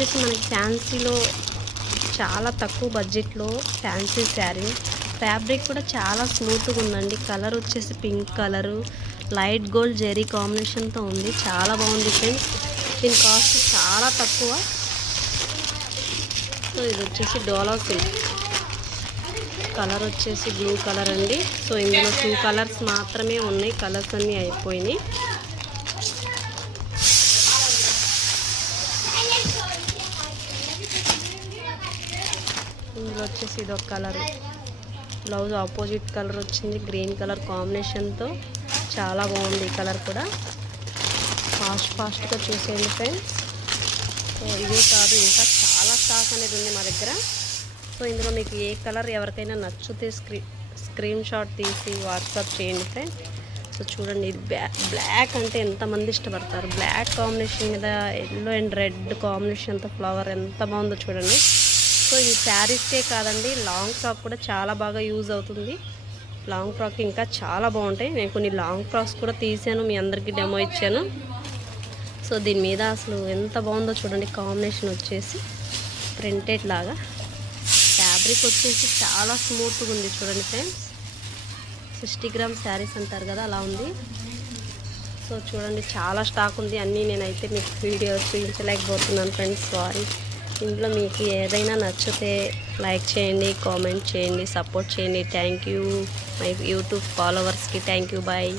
మనకి ఫ్యాన్సీలో చాలా తక్కువ బడ్జెట్లో ఫ్యాన్సీ శారీ. ఫ్యాబ్రిక్ కూడా చాలా స్మూత్గా ఉందండి. కలర్ వచ్చేసి pink colour, light gold zari కాంబినేషన్తో ఉంది. చాలా బాగుంది ఫ్రెండ్స్. దీని కాస్ట్ చాలా తక్కువ. సో ఇది వచ్చేసి డోలా సిల్క్. కలర్ వచ్చేసి బ్లూ కలర్ అండి. సో ఇందులో 2 కలర్స్ మాత్రమే ఉన్నాయి. కలర్స్ అన్నీ అయిపోయినాయి. ఇందులో వచ్చేసి ఇది ఒక కలర్. బ్లౌజ్ ఆపోజిట్ కలర్ వచ్చింది, గ్రీన్ కలర్ కాంబినేషన్తో. చాలా బాగుంది ఈ కలర్ కూడా. ఫాస్ట్గా చూసేయండి ఫ్రెండ్స్. సో ఇదే కాదు, ఇంకా చాలా స్టాక్ అనేది ఉంది మా దగ్గర. సో ఇందులో మీకు ఏ కలర్ ఎవరికైనా నచ్చితే స్క్రీన్ షాట్ తీసి వాట్సాప్ చేయండి ఫ్రెండ్స్. సో చూడండి, ఇది బ్లాక్ అంటే ఎంతమంది ఇష్టపడతారు. బ్లాక్ కాంబినేషన్ మీద ఎల్లో అండ్ రెడ్ కాంబినేషన్తో ఫ్లవర్ ఎంత బాగుందో చూడండి. సో ఇది శారీస్కే కాదండి, లాంగ్ ఫ్రాక్ కూడా చాలా బాగా యూజ్ అవుతుంది. లాంగ్ ఫ్రాక్ ఇంకా చాలా బాగుంటాయి. నేను కొన్ని లాంగ్ ఫ్రాక్స్ కూడా తీసాను, మీ అందరికీ డెమో ఇచ్చాను. సో దీని మీద అసలు ఎంత బాగుందో చూడండి. కాంబినేషన్ వచ్చేసి ప్రింటెడ్ లాగా, ఫ్యాబ్రిక్ వచ్చేసి చాలా స్మూత్గా ఉంది చూడండి ఫ్రెండ్స్. 60 గ్రామ్స్ శారీస్ అంటారు కదా, అలా ఉంది. సో చూడండి, చాలా స్టాక్ ఉంది. అన్నీ నేనైతే మీకు వీడియో చూపించలేకపోతున్నాను ఫ్రెండ్స్, సారీ. ఇందులో మీకు ఏదైనా నచ్చితే లైక్ చేయండి, కామెంట్ చేయండి, సపోర్ట్ చేయండి. థ్యాంక్ యూ మై యూట్యూబ్ ఫాలోవర్స్కి. Thank you, bye.